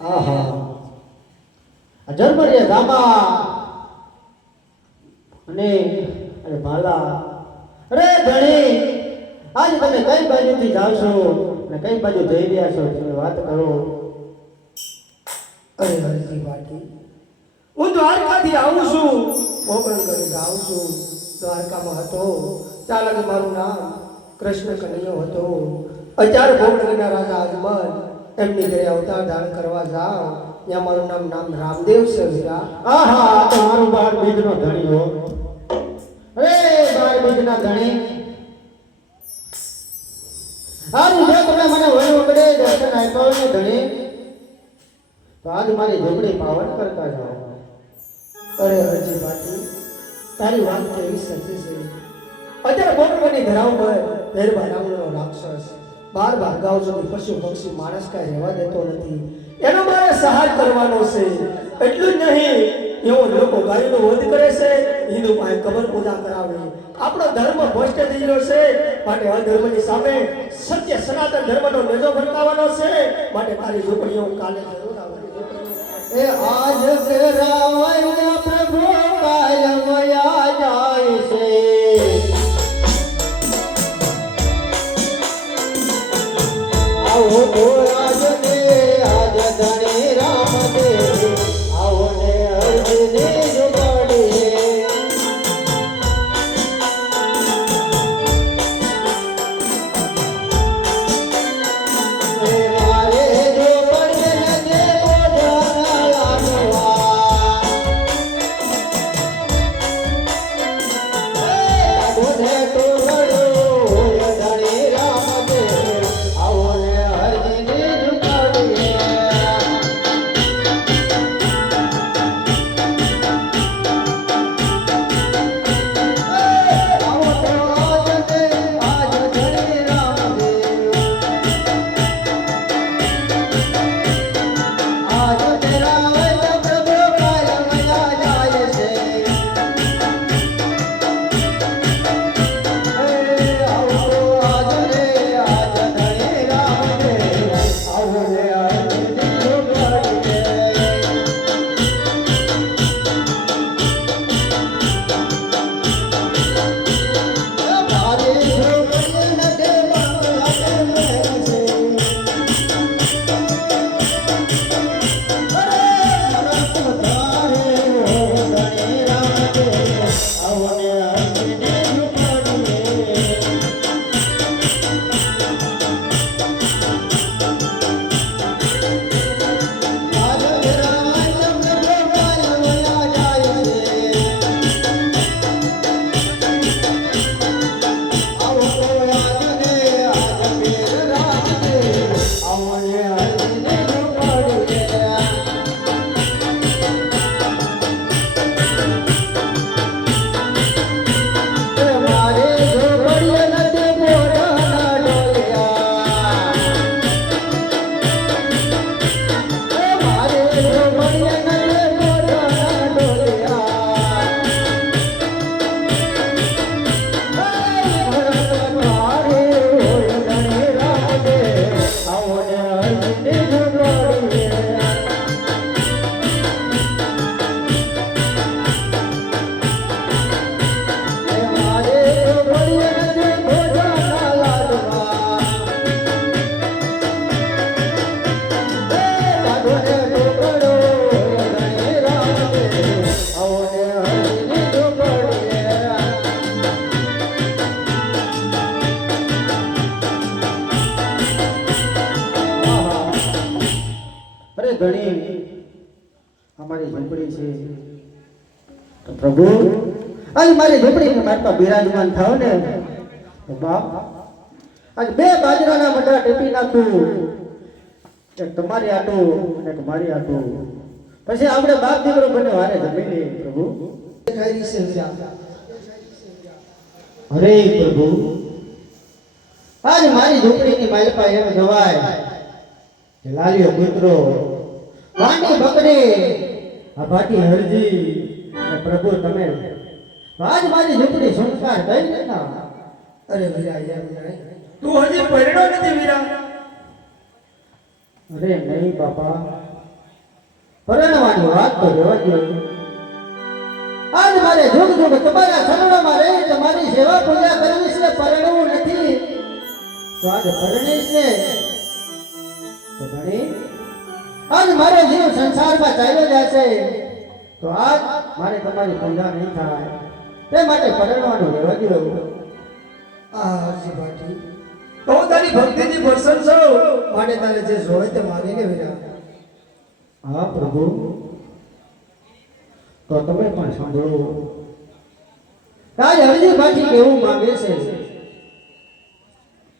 આહા Germany gamma અને અરે ભાલા અરે ધણી આજ તમે કઈ બાજુથી જાવ છો અને કઈ બાજુ જઈ રહ્યા છો તમે વાત કરો. અરે હરજી બાટી હું દ્વારકાથી આવું છું મોકલ કરી જાઉં છું. દ્વારકામાં હતો ત્યાં લગે મારું નામ કૃષ્ણ કનૈયો હતો. અત્યારે ભોગનગરના રાજા અજમલ એમની ઘરે અવતાર ધારણ કરવા જાઓ ત્યાં મારું નામ રામદેવ છે વીરા. આહા તો મારું બાર બીજનો ધણી હો. અરે બાર બીજના ધણી આજ જો તમે મને વળી વગડે દર્શન આપ્યો ને ધણી તો આજ મારી ઝૂંપડી પાવન કરતા જાઓ. અરે હરજી બાટી તારી વાત કેવી સચી છે. અત્યારે ભોગનગરની ધરાવ પર ભેરબા નામનો રાક્ષસ 12 ભાગાઓ સુધી પશુ પક્ષી માણસ કાંઈ રહેવા દેતો નથી. એનો મારે સહાય કરવાનો છે. એટલું જ નહીં એવો લોકો ગાયનો વધ કરે છે હિન્દુ પાસે કબર પૂજા કરાવે. આપણો ધર્મ ભ્રષ્ટ થઈ ગયો છે માટે અધર્મની સામે સત્ય સનાતન ધર્મનો નેજો ભડકાવવાનો છે. માટે તારી ઝૂંપડીઓ કાલે જરૂર આવે. એ આજ કરાવયા પ્રભુ કાયમયા જાય છે. આવો તો આજ ને આજ ધણી રામદેવ આવો ને અર્જુની ઝૂંપડી. મારે ઝૂંપડી ને મોઢા લાગવા બોધે તો રડો ધણી રામદેવ આવો ને અર્જુની ઝૂંપડી. આવો તો આજ ને આજ ધણી રામદેવ આજ તેરા વૈદ પ્રભુ કાયમયા જાય છે. આવો તો આજ ને આજ ધણી રામદેવ આવો ને અર્જુની ઝૂંપડી. મારી ઝૂંપડી નથી બંગલા મેં છે. અરે ધણી અમારી ઝૂંપડી છે તો પ્રભુ આજ મારી ઝૂંપડીને મારતા બિરાજમાન થાવ ને તો બાપ આજ 2 બાજરાના મડા ટેપી નાખું. એક તમારી આટું અને એક મારી આટું. પછી આપણે બાપ દીકરો બંને વારે જમી લઈએ પ્રભુ. અરે પ્રભુ આજ મારી ઝૂંપડીની માલપા એમ જવાય કે લાલ્યો પુત્રો વાંડી બકડી આ ભાટી હરજી અને પ્રભુ તમે આજ મારી ઝૂંપડી સંસ્કાર કરી દેના. અરે વીરા યાર તું હજી પરણ્યો નથી વીરા. અરે નહીં બાપા પરણવાની વાત તો રહેવા દો. આજ મારે જુગ જુગ તમારા શરણોમાં રહી તમારી સેવા પૂજા કરવી છે, પરણવું નથી તો આજે પરણીશ ને તો ધણી આજ મારો જીવ સંસારમાં ચાલ્યો જશે તો આજ મારે તમારી પૂજા નહીં થાય, તે માટે પરણવાનું રહેવા દો. આ હરજી ભાટી તો હું તારી ભક્તિથી પ્રસન્ન છું, માટે તારે જે જોઈએ તે માગીને વીરા. હા પ્રભુ, તો તમે પણ સાંભળો. આજ હરજી ભાટી કેવું માંગે છે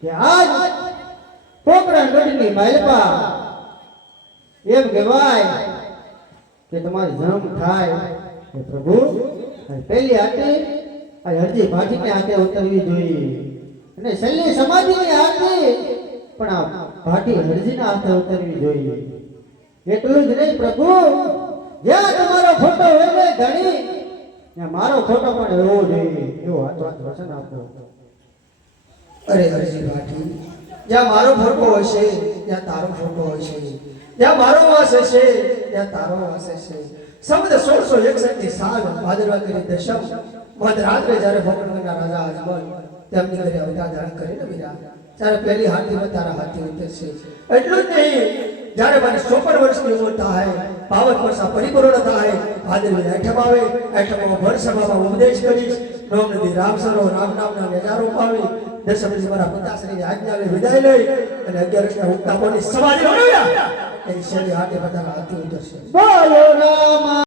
કે આજ પોકરણ ગઢની માલપા એમ કહેવાય કે તમારો જન્મ થાય કે પ્રભુ આ પહેલી આરતી આ હરજી ભાટીને હાથે ઉતરવી જોઈએ, અને છેલ્લી સમાધિની આરતી પણ આ ભાટી હરજીના હાથે ઉતરવી જોઈએ. એટલું જ નહીં પ્રભુ, જ્યાં તમારો ફોટો હોય ને ધણી ત્યાં મારો ફોટો પણ એવો જોઈએ, એવો હાથ વચન આપો. અરે હરજી ભાટી, જ્યાં મારો ફોટો હશે ત્યાં તારો ફોટો હશે, જ્યાં મારો વાસ હશે ત્યાં તારો વાસ હશે. સમજ 1661 સાલ ભાદરવા કરી દશમ મધરાત્રે જ્યારે ભોગણગઢના રાજા અજમલ તેમની ઘરે અવતાર ધારણ કરીને વીરા, ત્યારે પહેલી હાથીમાં તારા હાથી ઉતરશે. એટલું જ નહીં, જ્યારે મારી 54 વર્ષની ઉંમર થાય, 52 વર્ષ પરિપૂર્ણ થાય, ભાદરવી આઠમ આવે, આઠમમાં ભર સભામાં ઉપદેશ કરીશ, નોમ નદી રામ સરો રામ નામના નજારો પાવી, દશમથી મારા પિતાશ્રીની આજ્ઞા લઈ વિદાય લઈ અને 11ના ઉત્તાપોની સમાધિ વળવ્યા એની શેરી હાથે બધા હાથી ઉતરશે. બોલો રામ.